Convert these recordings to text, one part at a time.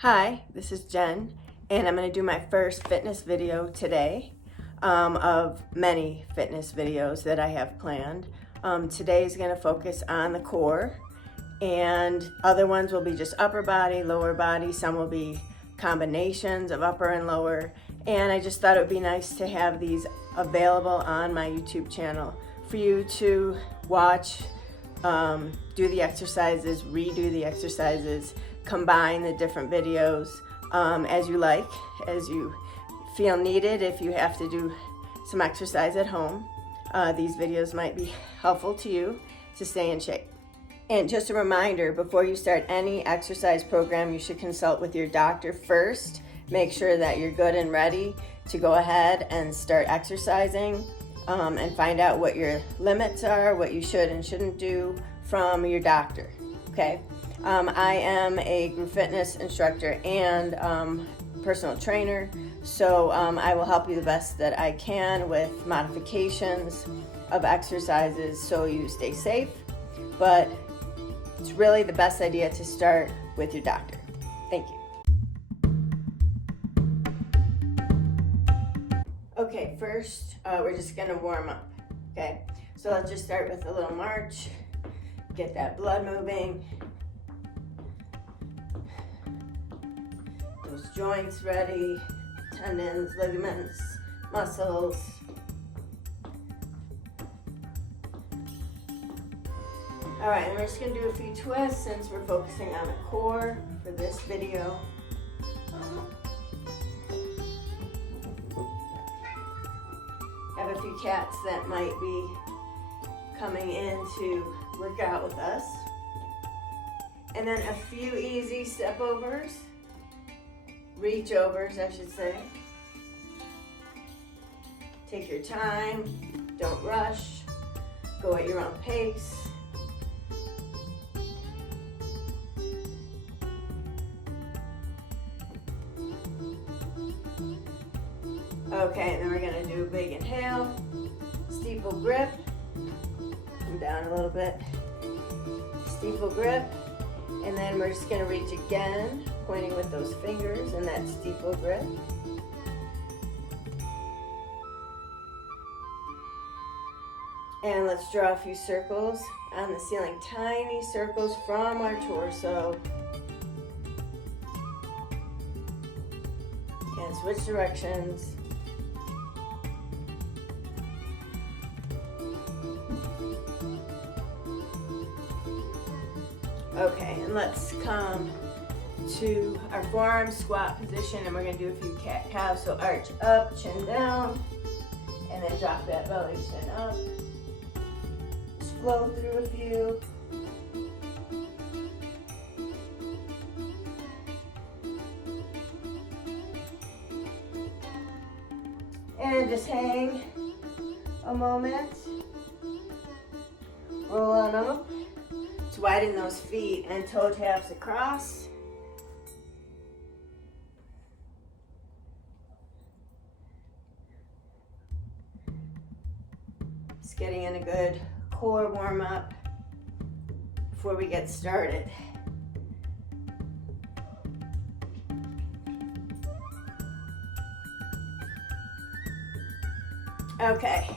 Hi, this is Jen, and I'm going to do my first fitness video today of many fitness videos that I have planned. Today is going to focus on the core, and other ones will be just upper body, lower body. Some will be combinations of upper and lower, and I just thought it would be nice to have these available on my YouTube channel for you to watch, do the exercises, redo the exercises, combine the different videos as you like, as you feel needed. If you have to do some exercise at home, these videos might be helpful to you to stay in shape. And just a reminder, before you start any exercise program, you should consult with your doctor first. Make sure that you're good and ready to go ahead and start exercising, and find out what your limits are, what you should and shouldn't do from your doctor, okay? I am a group fitness instructor and personal trainer, so I will help you the best that I can with modifications of exercises so you stay safe, but it's really the best idea to start with your doctor. Thank you. Okay, first we're just going to warm up, okay? So let's just start with a little march, get that blood moving, those joints ready, tendons, ligaments, muscles. All right, and we're just gonna do a few twists since we're focusing on the core for this video. I have a few cats that might be coming in to work out with us. And then a few easy step overs, reach overs, I should say. Take your time, don't rush, go at your own pace. Okay, and then we're gonna do a big inhale, steeple grip, come down a little bit, steeple grip, and then we're just gonna reach again, pointing with those fingers in that steeple grip. And let's draw a few circles on the ceiling, tiny circles from our torso. And switch directions. Okay, and let's come to our forearm squat position, and we're going to do a few cat-cows. So arch up, chin down, and then drop that belly, chin up. Just flow through a few. And just hang a moment. Roll on up. Just widen those feet and toe taps across. Just getting in a good core warm up before we get started. Okay,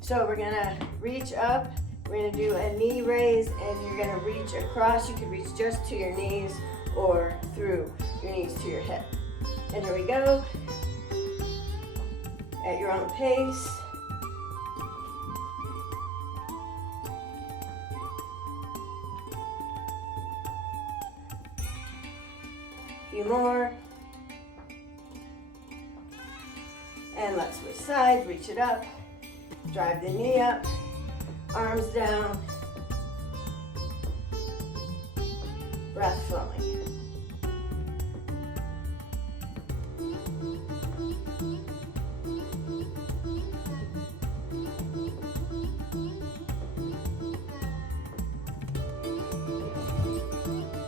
so we're gonna reach up. We're gonna do a knee raise, and you're gonna reach across. You can reach just to your knees or through your knees to your hip. And here we go. At your own pace. A few more. And let's switch sides, reach it up, drive the knee up, arms down, breath flowing.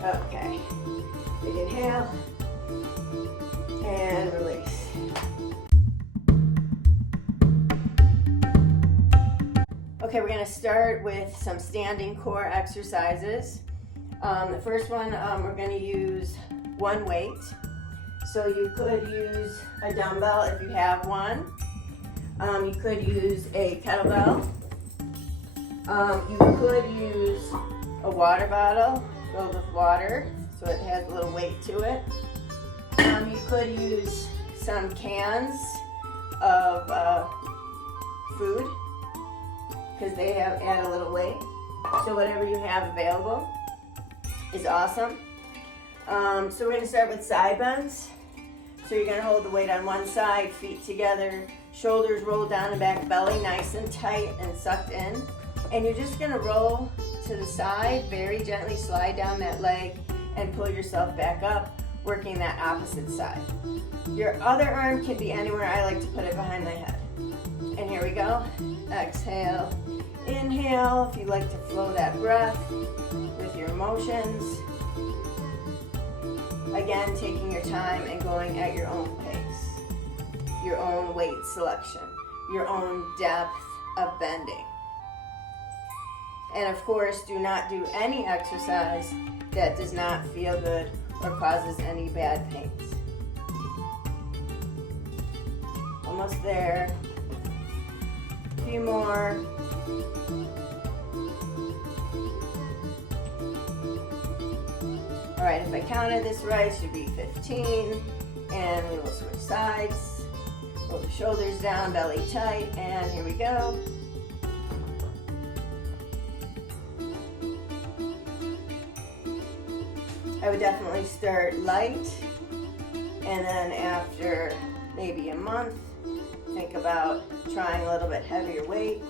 Okay, big inhale, and release. Okay, we're going to start with some standing core exercises. The first one, we're going to use one weight. So you could use a dumbbell if you have one. You could use a kettlebell. You could use a water bottle filled with water, so it has a little weight to it. You could use some cans of food, because they add a little weight. So whatever you have available is awesome. So we're going to start with side bends. So you're going to hold the weight on one side, feet together, shoulders rolled down and back, belly nice and tight and sucked in. And you're just going to roll to the side, very gently slide down that leg and pull yourself back up, working that opposite side. Your other arm can be anywhere. I like to put it behind my head. And here we go. Exhale, inhale. If you like to flow that breath with your motions. Again, taking your time and going at your own pace, your own weight selection, your own depth of bending. And of course, do not do any exercise that does not feel good or causes any bad pains. Almost there. A few more. All right, if I counted this right, it should be 15. And we will switch sides. Roll the shoulders down, belly tight, and here we go. I would definitely start light, and then after maybe a month, think about trying a little bit heavier weight,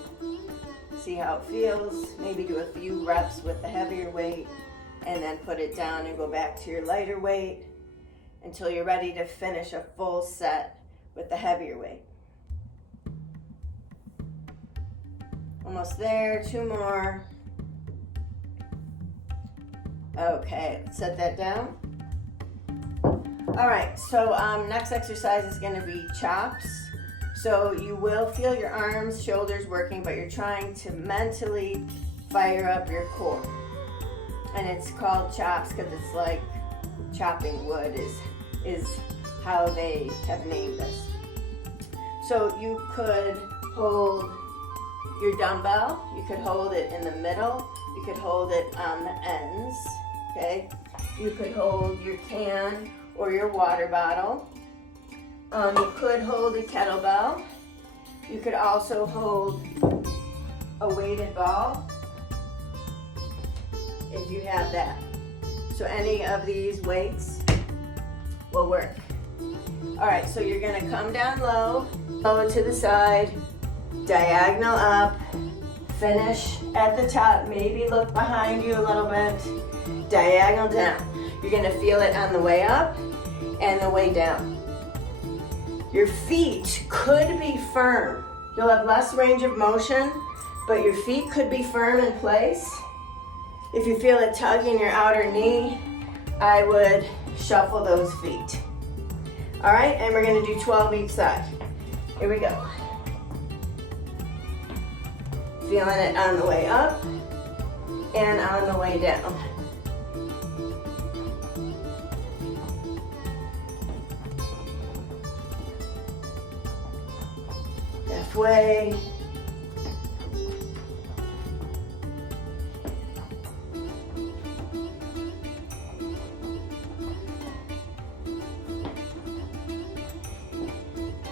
see how it feels, maybe do a few reps with the heavier weight, and then put it down and go back to your lighter weight until you're ready to finish a full set with the heavier weight. Almost there, 2 more. Okay, let's set that down. All right, so next exercise is gonna be chops. So you will feel your arms, shoulders working, but you're trying to mentally fire up your core. And it's called chops because it's like chopping wood is how they have named this. So you could hold your dumbbell, you could hold it in the middle, you could hold it on the ends, okay? You could hold your can or your water bottle. You could hold a kettlebell. You could also hold a weighted ball if you have that. So any of these weights will work. All right, so you're gonna come down low, low to the side, diagonal up, finish at the top, maybe look behind you a little bit, diagonal down. You're gonna feel it on the way up and the way down. Your feet could be firm. You'll have less range of motion, but your feet could be firm in place. If you feel a tug in your outer knee, I would shuffle those feet. All right, and we're gonna do 12 each side. Here we go. Feeling it on the way up and on the way down. Halfway.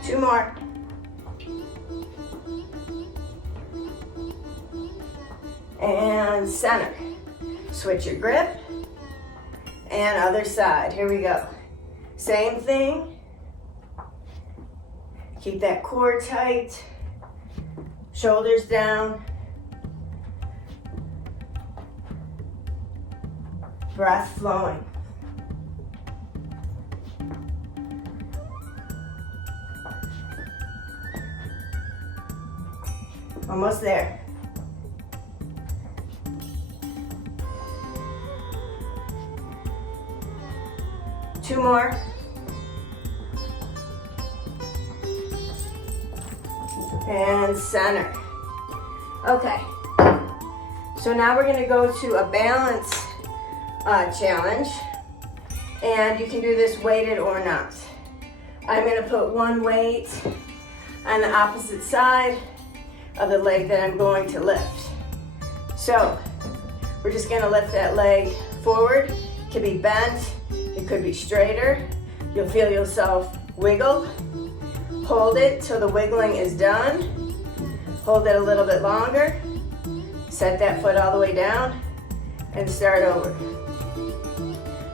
Two more. And center. Switch your grip. And other side. Here we go. Same thing. Keep that core tight. Shoulders down. Breath flowing. Almost there. Two more. And center. Okay. So now we're going to go to a balance challenge. And you can do this weighted or not. I'm going to put one weight on the opposite side of the leg that I'm going to lift. So we're just going to lift that leg forward. It could be bent, it could be straighter. You'll feel yourself wiggle. Hold it till the wiggling is done. Hold it a little bit longer. Set that foot all the way down and start over.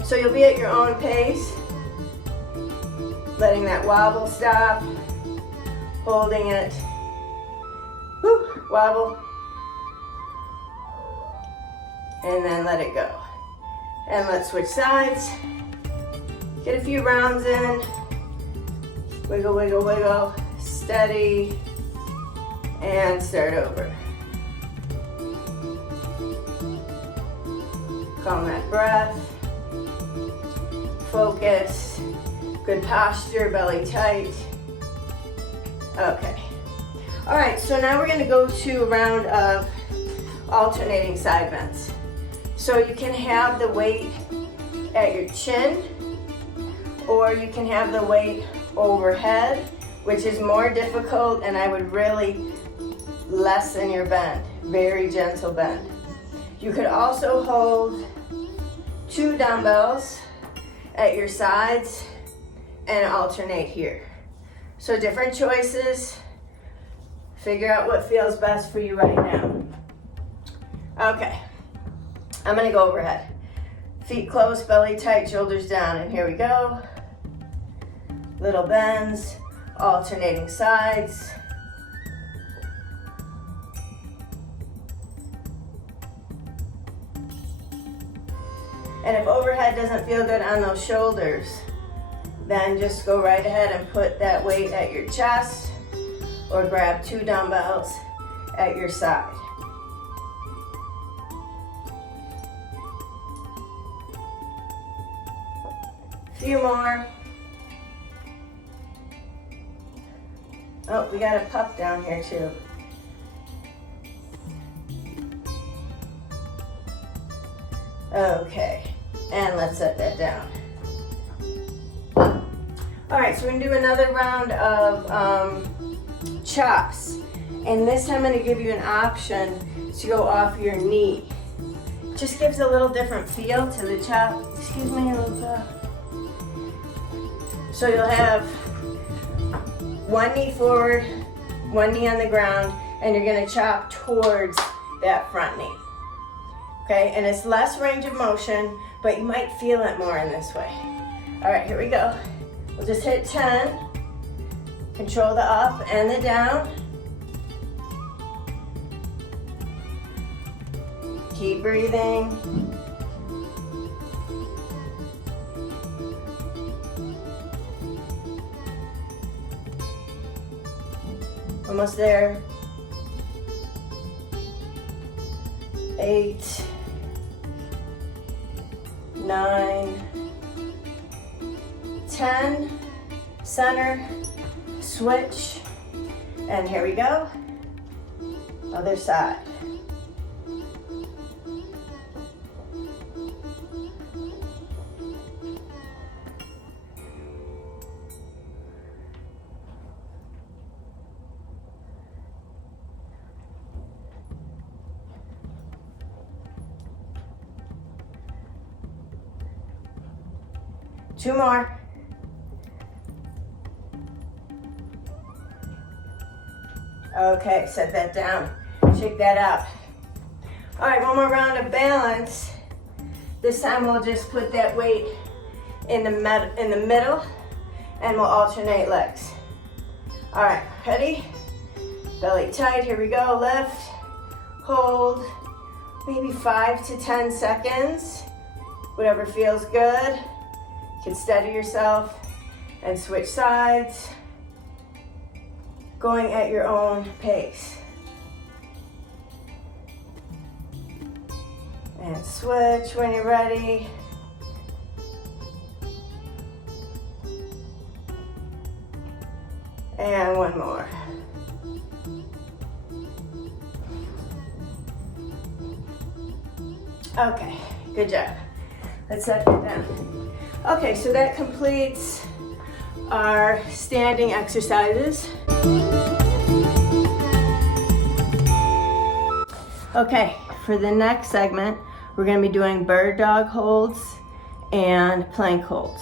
So you'll be at your own pace, letting that wobble stop, holding it, woo, wobble, and then let it go. And let's switch sides. Get a few rounds in. Wiggle, wiggle, wiggle, steady, and start over. Calm that breath. Focus. Good posture, belly tight. Okay. All right, so now we're gonna go to a round of alternating side bends. So you can have the weight at your chin, or you can have the weight overhead, which is more difficult, and I would really lessen your bend, very gentle bend. You could also hold 2 dumbbells at your sides and alternate here. So different choices. Figure out what feels best for you right now. Okay, I'm gonna go overhead. Feet close, belly tight, shoulders down, and here we go. Little bends, alternating sides. And if overhead doesn't feel good on those shoulders, then just go right ahead and put that weight at your chest or grab 2 dumbbells at your side. Few more. Oh, we got a pup down here too. Okay, and let's set that down. All right, so we're gonna do another round of chops. And this time I'm gonna give you an option to go off your knee. Just gives a little different feel to the chop. Excuse me, Luca. So you'll have one knee forward, one knee on the ground, and you're gonna chop towards that front knee. Okay, and it's less range of motion, but you might feel it more in this way. All right, here we go. We'll just hit 10. Control the up and the down. Keep breathing. Almost there. 8, 9, 10, center, switch, and here we go. Other side. Two more. Okay, set that down. Shake that out. All right, one more round of balance. This time we'll just put that weight in the middle, and we'll alternate legs. All right, ready? Belly tight, here we go. Lift, hold, maybe 5 to 10 seconds. Whatever feels good. You can steady yourself and switch sides, going at your own pace. And switch when you're ready. And one more. Okay, good job. Let's set that down. Okay, so that completes our standing exercises. Okay, for the next segment, we're going to be doing bird dog holds and plank holds.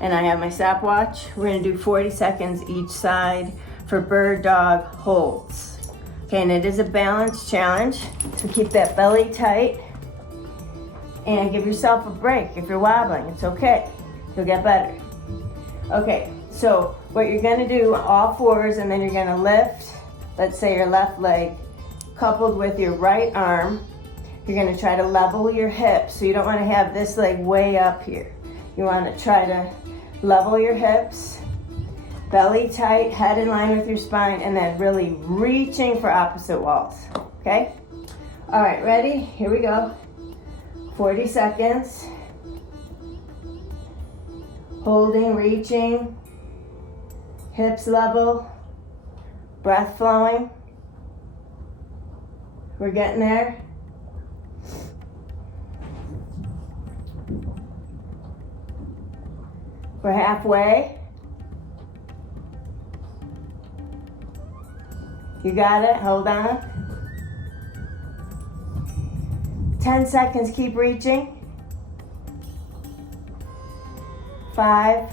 And I have my stopwatch. We're going to do 40 seconds each side for bird dog holds. Okay, and it is a balance challenge, so keep that belly tight and give yourself a break. If you're wobbling, it's okay. You'll get better. Okay, so what you're going to do, all fours, and then you're going to lift, let's say your left leg, coupled with your right arm. You're going to try to level your hips. So you don't want to have this leg way up here. You want to try to level your hips, belly tight, head in line with your spine, and then really reaching for opposite walls. Okay? All right, ready? Here we go. 40 seconds. Holding, reaching, hips level, breath flowing. We're getting there. We're halfway. You got it, hold on. 10 seconds, keep reaching. 5,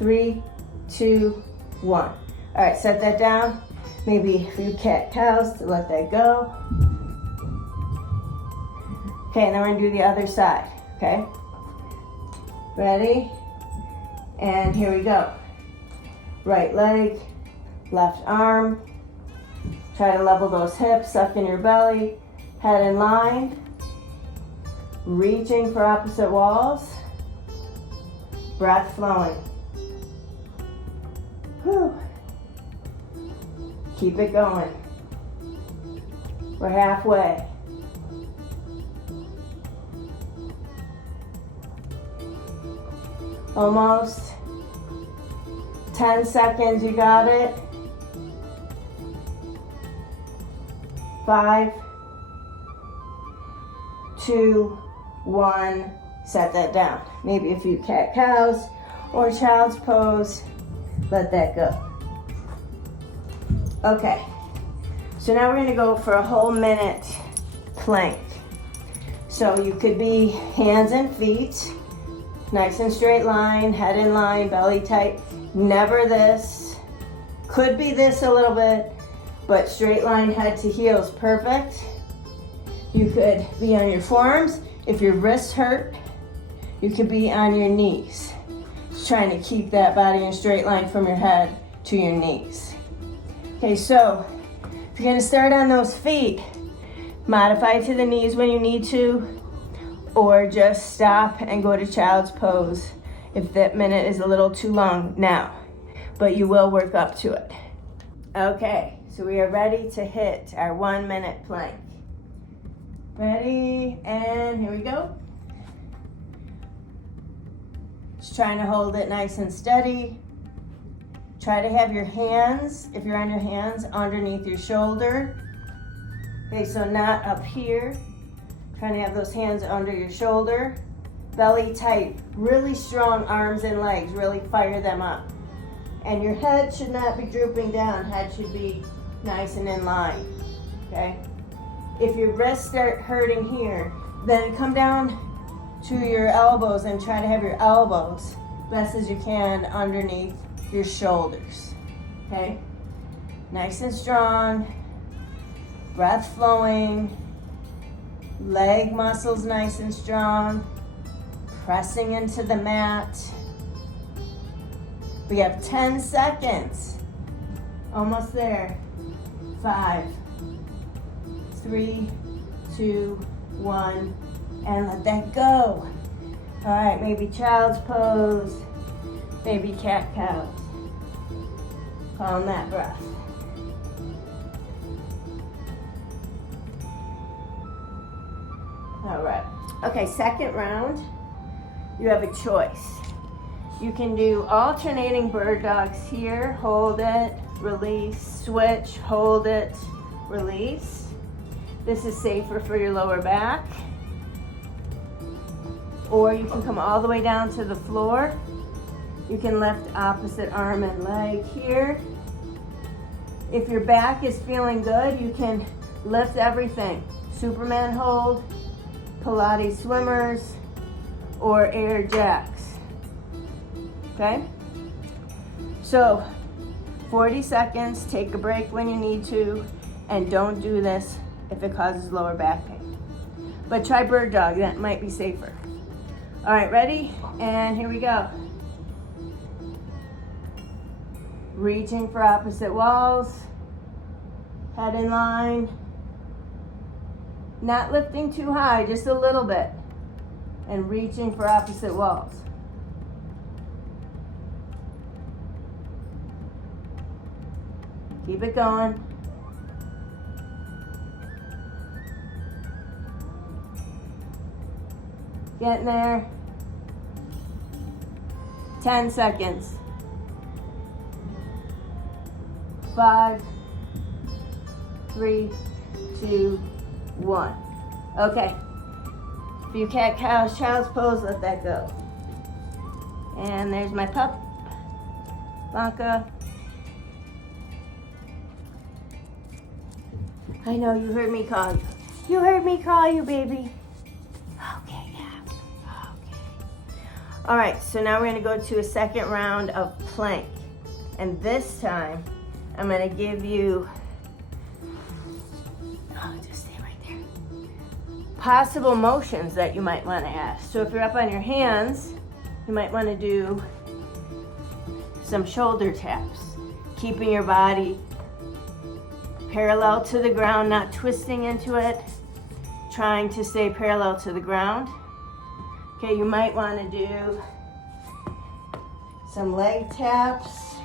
3, 2, 1. All right, set that down. Maybe a few cat-cows to let that go. Okay, and then we're gonna do the other side, okay? Ready? And here we go. Right leg, left arm. Try to level those hips, suck in your belly, head in line. Reaching for opposite walls. Breath flowing. Whew. Keep it going. We're halfway. Almost. 10 seconds, you got it. 5, 2, 1. Set that down. Maybe a few cat-cows or child's pose. Let that go. Okay, so now we're going to go for a whole minute plank. So you could be hands and feet, nice and straight line, head in line, belly tight. Never this. Could be this a little bit, but straight line, head to heels, perfect. You could be on your forearms. If your wrists hurt, you could be on your knees. Just trying to keep that body in a straight line from your head to your knees. Okay, so if you're gonna start on those feet, modify to the knees when you need to, or just stop and go to child's pose if that minute is a little too long now, but you will work up to it. Okay, so we are ready to hit our 1 minute plank. Ready, and here we go. Just trying to hold it nice and steady. Try to have your hands, if you're on your hands, underneath your shoulder. Okay, so not up here. Trying to have those hands under your shoulder. Belly tight, really strong arms and legs, really fire them up. And your head should not be drooping down, head should be nice and in line, okay? If your wrists start hurting here, then come down to your elbows and try to have your elbows, best as you can, underneath your shoulders, okay? Nice and strong, breath flowing, leg muscles nice and strong, pressing into the mat. We have 10 seconds, almost there. 5, 3, 2, 1, and let that go. All right, maybe child's pose, maybe cat-cows. Calm that breath. All right. Okay, second round, you have a choice. You can do alternating bird dogs here, hold it, release, switch, hold it, release. This is safer for your lower back. or you can come all the way down to the floor. You can lift opposite arm and leg here. If your back is feeling good, you can lift everything. Superman hold, Pilates swimmers, or air jacks. Okay? So 40 seconds, take a break when you need to, and don't do this if it causes lower back pain. But try bird dog, that might be safer. All right, ready? And here we go. Reaching for opposite walls, head in line. Not lifting too high, just a little bit. And reaching for opposite walls. Keep it going. Getting there. 10 seconds. 5, 3, 2, 1. Okay. If you cat cows, child's pose, let that go. And there's my pup, Blanca. I know you heard me call you. You heard me call you, baby. Okay, yeah. Okay. All right, so now we're gonna go to a second round of plank. And this time, I'm gonna give you, just stay right there, possible motions that you might wanna add. So if you're up on your hands, you might wanna do some shoulder taps, keeping your body parallel to the ground, not twisting into it, trying to stay parallel to the ground. Okay, you might want to do some leg taps.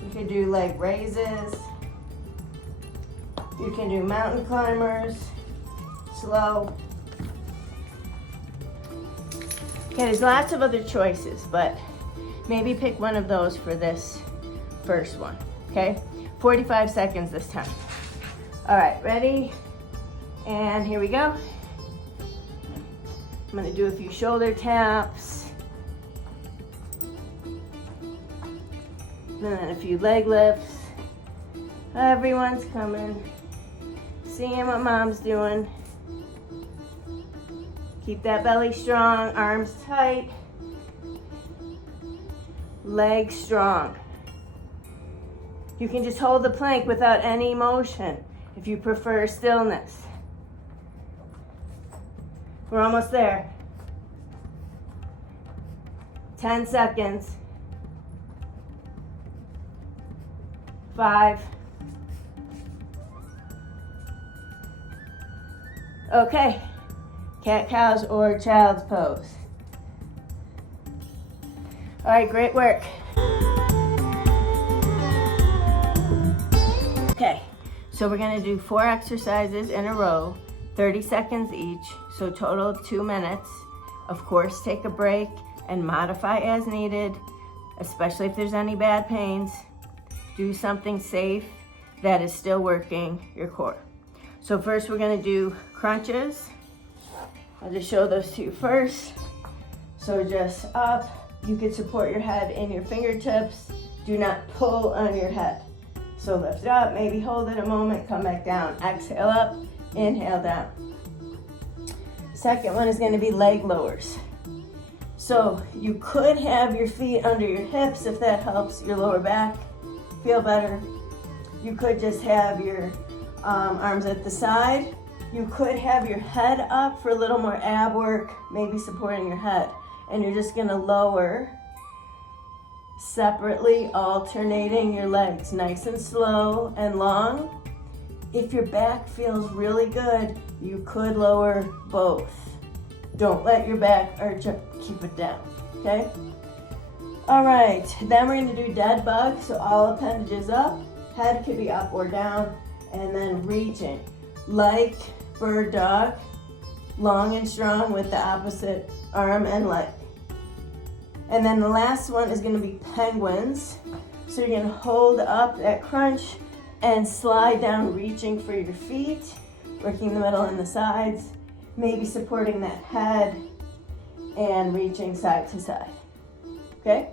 You could do leg raises. You can do mountain climbers, slow. Okay, there's lots of other choices, but maybe pick one of those for this first one, okay? 45 seconds this time. All right, ready? And here we go. I'm gonna do a few shoulder taps. And then a few leg lifts. Everyone's coming. Seeing what mom's doing. Keep that belly strong, arms tight. Legs strong. You can just hold the plank without any motion if you prefer stillness. We're almost there. 10 seconds. 5. Okay. Cat cows or child's pose. All right, great work. Okay, so we're gonna do 4 exercises in a row, 30 seconds each, so total of 2 minutes. Of course, take a break and modify as needed, especially if there's any bad pains. Do something safe that is still working your core. So first we're gonna do crunches. I'll just show those to you first. So just up, you can support your head in your fingertips. Do not pull on your head. So lift up, maybe hold it a moment, come back down. Exhale up, inhale down. Second one is gonna be leg lowers. So you could have your feet under your hips if that helps your lower back feel better. You could just have your arms at the side. You could have your head up for a little more ab work, maybe supporting your head. And you're just gonna lower separately, alternating your legs, nice and slow and long. If your back feels really good, you could lower both. Don't let your back arch up, keep it down, okay? All right, then we're gonna do dead bug, so all appendages up, head could be up or down, and then reaching, like bird dog, long and strong with the opposite arm and leg. And then the last one is gonna be penguins. So you're gonna hold up that crunch and slide down, reaching for your feet, working the middle and the sides, maybe supporting that head and reaching side to side. Okay?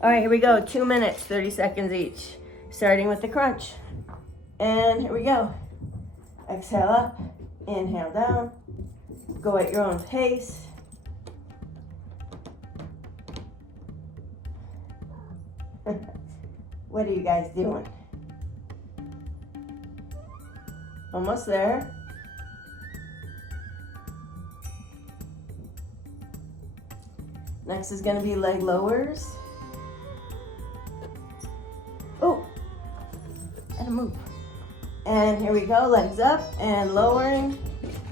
All right, here we go. 2 minutes, 30 seconds each. Starting with the crunch. And here we go. Exhale up, inhale down. Go at your own pace. What are you guys doing? Almost there. Next is going to be leg lowers. Oh, gotta move. And here we go, legs up and lowering,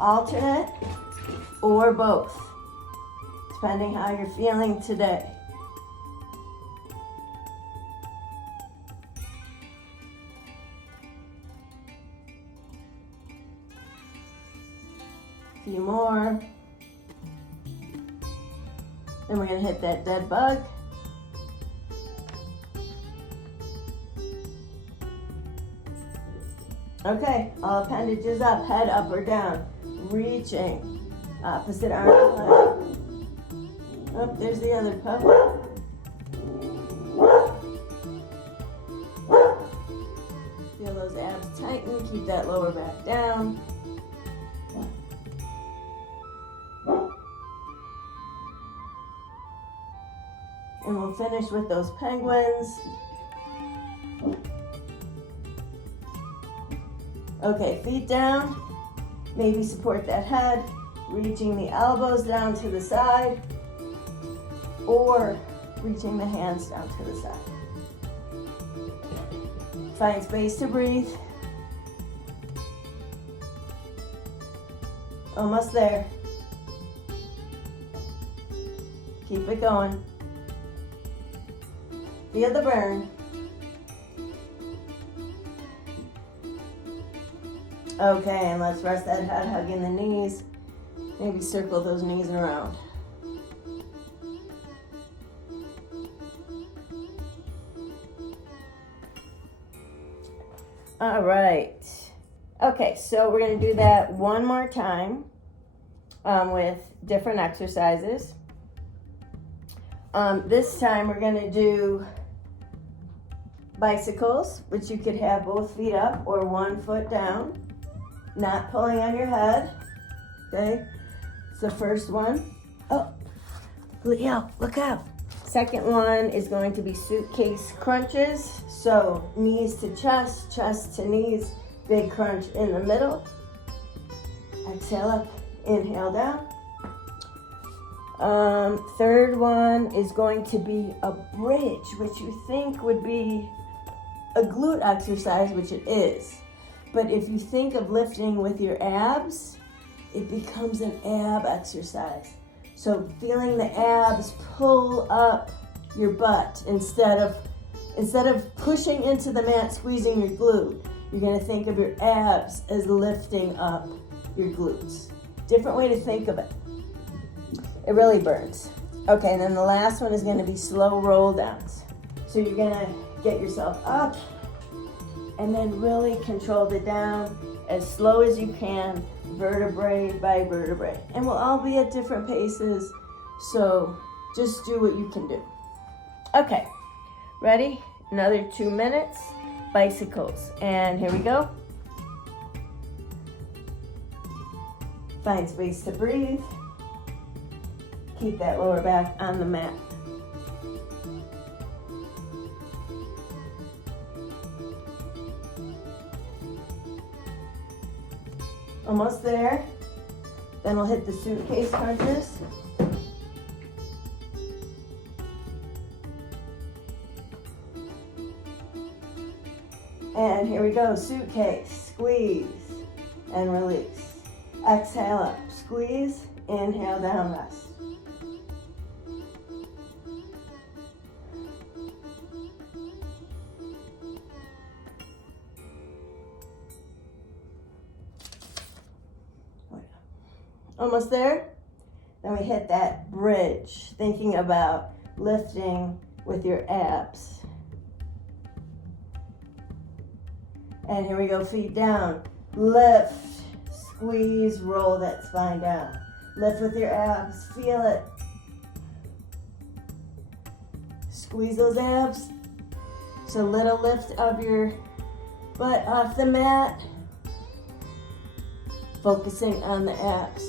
alternate or both, depending how you're feeling today. A few more. Then we're gonna hit that dead bug. Okay, all appendages up, head up or down, reaching, opposite arm. Oh, there's the other pup. Feel those abs tighten, keep that lower back down. And we'll finish with those penguins. Okay, feet down, maybe support that head, reaching the elbows down to the side, or reaching the hands down to the side. Find space to breathe. Almost there. Keep it going. Feel the burn. Okay, and let's rest that head, hugging the knees. Maybe circle those knees around. All right. Okay, so we're going to do that one more time with different exercises. This time we're going to do bicycles, which you could have both feet up or 1 foot down. Not pulling on your head, okay? It's the first one. Oh, Leo, look out. Second one is going to be suitcase crunches. So knees to chest, chest to knees, big crunch in the middle. Exhale up, inhale down. Third one is going to be a bridge, which you think would be a glute exercise, which it is. But if you think of lifting with your abs, it becomes an ab exercise. So feeling the abs pull up your butt instead of pushing into the mat, squeezing your glute, you're gonna think of your abs as lifting up your glutes. Different way to think of it. It really burns. Okay, and then the last one is gonna be slow roll downs. So you're gonna get yourself up and then really control the down as slow as you can, vertebrae by vertebrae. And we'll all be at different paces, so just do what you can do. Okay, ready? Another 2 minutes, bicycles. And here we go. Find space to breathe. Keep that lower back on the mat. Almost there. Then we'll hit the suitcase crunches. And here we go, suitcase, squeeze, and release. Exhale up, squeeze, inhale down, rest. Almost there. Then we hit that bridge, thinking about lifting with your abs. And here we go, feet down. Lift, squeeze, roll that spine down. Lift with your abs, feel it. Squeeze those abs. So little lift of your butt off the mat. Focusing on the abs.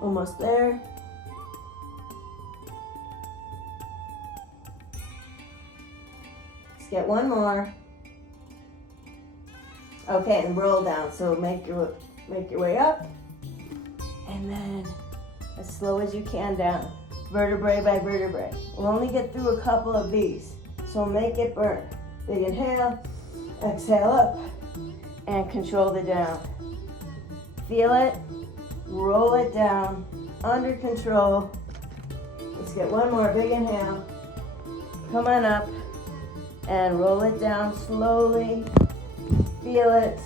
Almost there. Let's get one more. Okay, and roll down. So make your way up, and then as slow as you can down, vertebrae by vertebrae. We'll only get through a couple of these, so make it burn. Big inhale, exhale up, and control the down. Feel it, roll it down, under control. Let's get one more, big inhale. Come on up, and roll it down slowly. Feel it,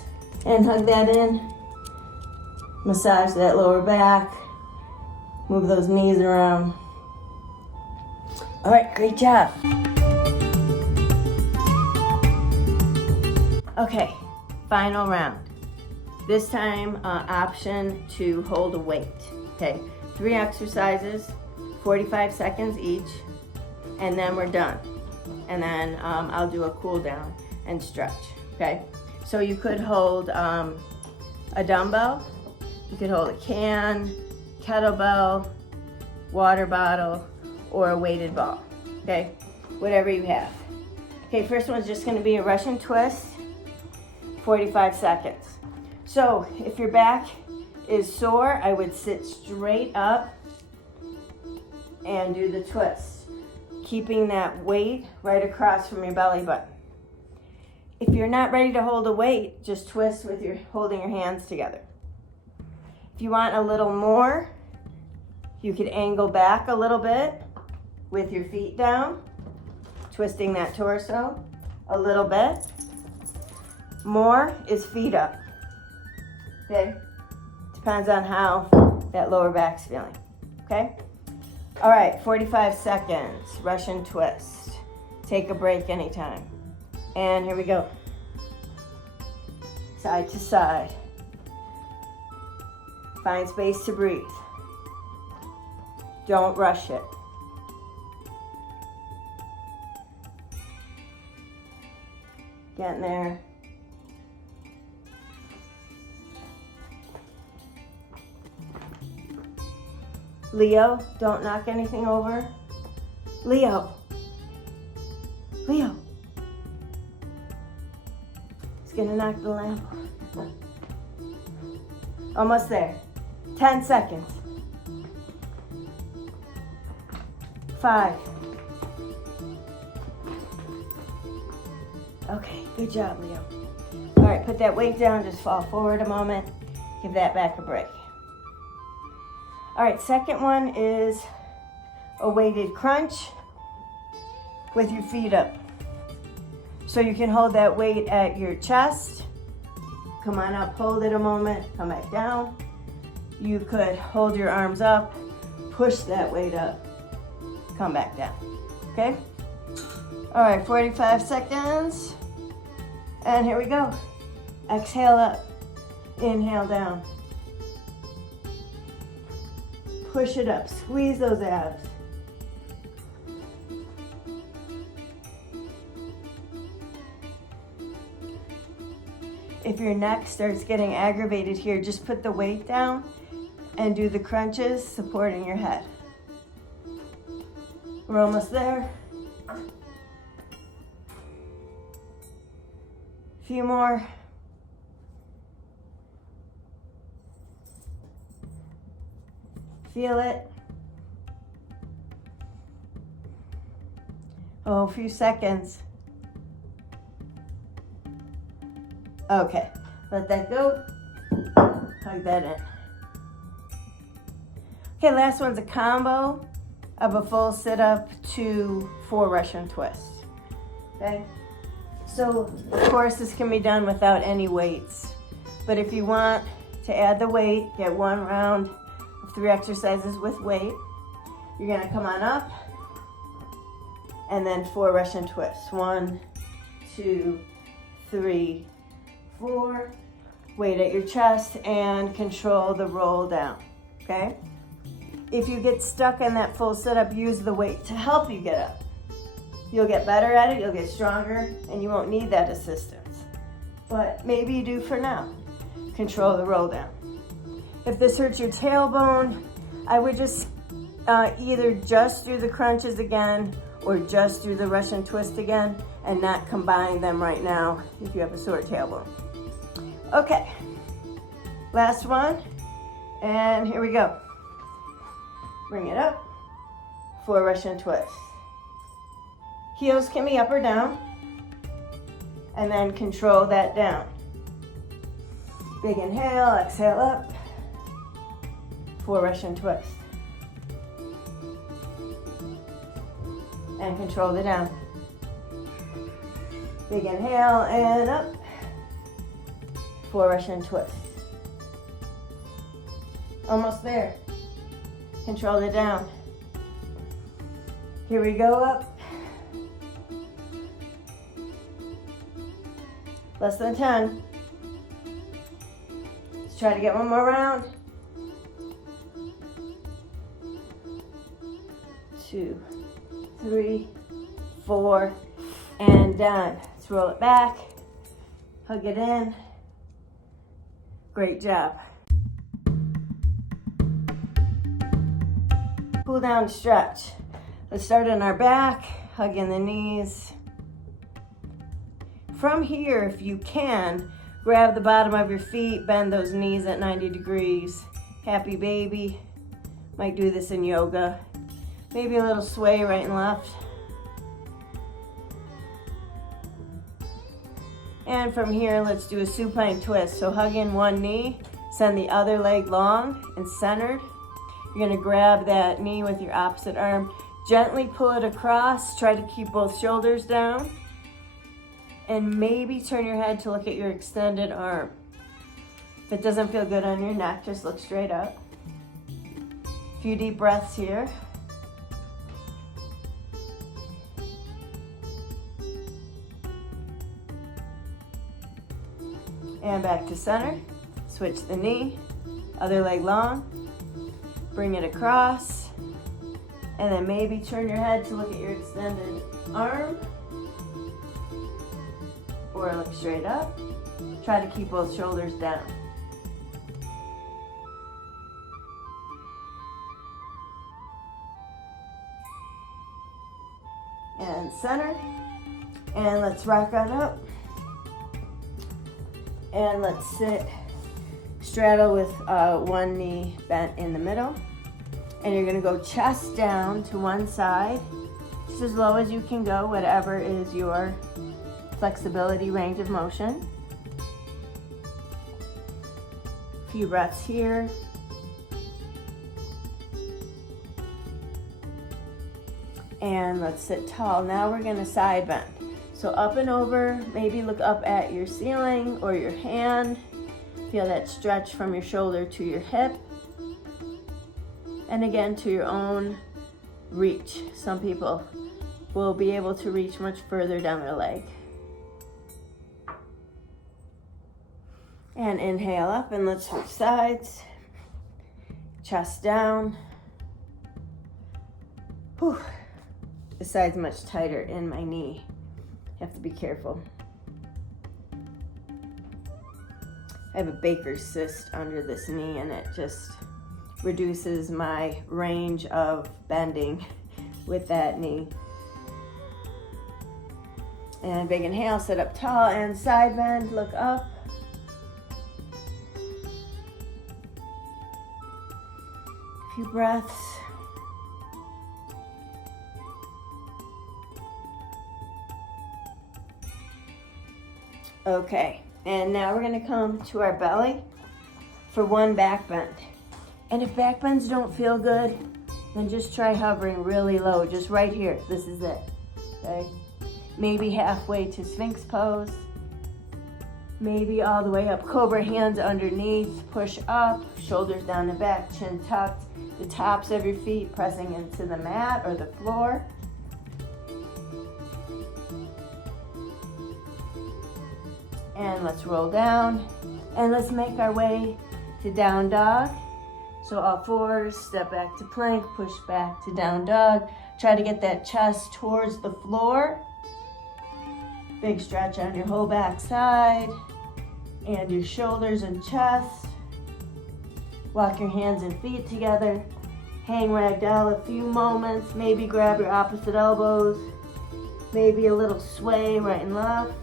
and hug that in. Massage that lower back. Move those knees around. All right, great job. Okay, final round. This time, option to hold a weight. Okay, 3 exercises, 45 seconds each, and then we're done. And then I'll do a cool down and stretch, okay? So you could hold a dumbbell, you could hold a can, kettlebell, water bottle, or a weighted ball, okay? Whatever you have. Okay, first one's just gonna be a Russian twist, 45 seconds. So if your back is sore, I would sit straight up and do the twist, keeping that weight right across from your belly button. If you're not ready to hold a weight, just twist with holding your hands together. If you want a little more, you could angle back a little bit with your feet down, twisting that torso a little bit. More is feet up, okay? Depends on how that lower back's feeling, okay? All right, 45 seconds, Russian twist. Take a break anytime. And here we go. Side to side. Find space to breathe. Don't rush it. Getting there. Leo, don't knock anything over. Leo. Leo. He's gonna knock the lamp. Almost there. 10 seconds. 5. Okay, good job, Leo. All right, put that weight down, just fall forward a moment. Give that back a break. All right, second one is a weighted crunch with your feet up. So you can hold that weight at your chest. Come on up, hold it a moment, come back down. You could hold your arms up, push that weight up, come back down, okay? All right, 45 seconds. And here we go. Exhale up, inhale down. Push it up, squeeze those abs. If your neck starts getting aggravated here, just put the weight down and do the crunches, supporting your head. We're almost there. A few more. Feel it. Oh, a few seconds. Okay, let that go. Hug that in. Okay, last one's a combo of a full sit-up to 4 Russian twists. Okay, so of course this can be done without any weights, but if you want to add the weight, get 1 round of 3 exercises with weight. You're gonna come on up and then 4 Russian twists. 1, 2, 3, 4, weight at your chest and control the roll down, okay? If you get stuck in that full sit-up, use the weight to help you get up. You'll get better at it, you'll get stronger, and you won't need that assistance. But maybe you do for now. Control the roll down. If this hurts your tailbone, I would just either just do the crunches again or just do the Russian twist again and not combine them right now if you have a sore tailbone. Okay, last one, and here we go. Bring it up for a Russian twist. Heels can be up or down, and then control that down. Big inhale, exhale up for Russian twist. And control the down. Big inhale and up for Russian twist. Almost there. Control the down. Here we go up. Less than 10. Let's try to get one more round. 2, 3, 4, and done. Let's roll it back, hug it in. Great job. Cool down, stretch. Let's start on our back, hugging the knees. From here, if you can, grab the bottom of your feet, bend those knees at 90 degrees. Happy baby. Might do this in yoga. Maybe a little sway right and left. And from here, let's do a supine twist. So hug in one knee, send the other leg long and centered. You're gonna grab that knee with your opposite arm, gently pull it across, try to keep both shoulders down, and maybe turn your head to look at your extended arm. If it doesn't feel good on your neck, just look straight up. A few deep breaths here. And back to center. Switch the knee, other leg long, bring it across, and then maybe turn your head to look at your extended arm, or look straight up. Try to keep both shoulders down. And center, and let's rock on up. And let's sit straddle with one knee bent in the middle. And you're gonna go chest down to one side, just as low as you can go, whatever is your flexibility range of motion. A few breaths here. And let's sit tall. Now we're gonna side bend. So up and over, maybe look up at your ceiling or your hand. Feel that stretch from your shoulder to your hip. And again, to your own reach. Some people will be able to reach much further down their leg. And inhale up, and let's switch sides. Chest down. Whew. This side's much tighter in my knee. Have to be careful. I have a Baker's cyst under this knee, and it just reduces my range of bending with that knee. And big inhale, sit up tall and side bend, look up. A few breaths. Okay, and now we're gonna come to our belly for one back bend. And if back bends don't feel good, then just try hovering really low, just right here. This is it, okay? Maybe halfway to Sphinx pose. Maybe all the way up. Cobra, hands underneath, push up, shoulders down and back, chin tucked, the tops of your feet pressing into the mat or the floor. And let's roll down. And let's make our way to down dog. So all fours, step back to plank, push back to down dog. Try to get that chest towards the floor. Big stretch on your whole back side and your shoulders and chest. Walk your hands and feet together. Hang ragdoll a few moments. Maybe grab your opposite elbows. Maybe a little sway right and left.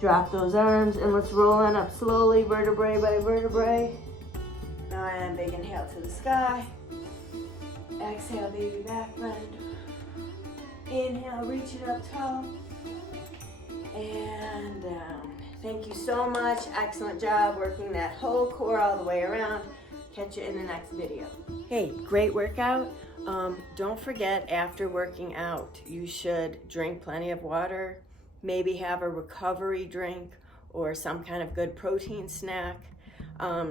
Drop those arms and let's roll on up slowly, vertebrae by vertebrae. Now and big inhale to the sky. Exhale, baby back bend. Inhale, reach it up tall. And down. Thank you so much. Excellent job working that whole core all the way around. Catch you in the next video. Hey, great workout. Don't forget, after working out, you should drink plenty of water, maybe have a recovery drink or some kind of good protein snack,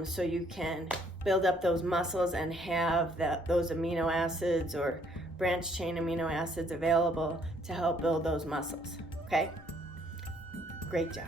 so you can build up those muscles and have those amino acids or branched chain amino acids available to help build those muscles, okay? Great job.